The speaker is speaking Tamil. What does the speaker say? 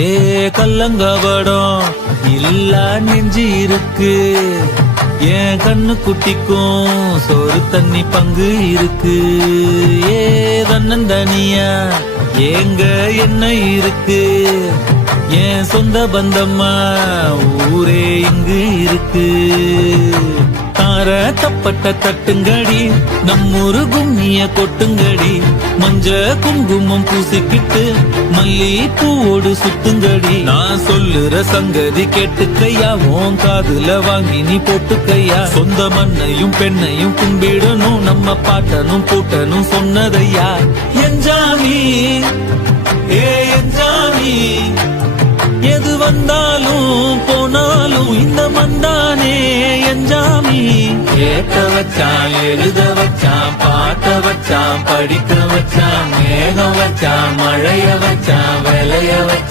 ஏ கல்லங்கபடம் இல்ல நெஞ்சு இருக்கு, என் கண்ணு குட்டிக்கும் சோறு தண்ணி பங்கு இருக்கு. ஏ தன்னந்தனியா ஏங்க என்ன இருக்கு, என் சொந்த பந்தம்மா ஊரே இங்கு இருக்கு. தார தப்பட்ட தட்டுங்கடி, நம்மூரு கும்மிய கொட்டுங்கடி, மஞ்ச குங்குமம் பூசிக்கிட்டு மல்லி பூவோடு சுத்துங்கடி. நான் சொல்லுற சங்கதி கேட்டுக்கையா, உன் காதுல வாங்கி நீ போட்டுக்கையா. சொந்த மண்ணையும் பெண்ணையும் கும்பிடணும், நம்ம பாட்டனும் பூட்டனும் சொன்னதையா. என்ஜாமி ஏ என்ஜாமி, எது வந்தாலும் போனாலும் இந்த மந்தானே என்ஜாமி. கேட்க வச்சான், எழுத வச்சான், பாட்ட வச்சான், படிக்க வச்சான், மேகம் வச்சான், மழைய வச்சான், விளைய வச்சான்.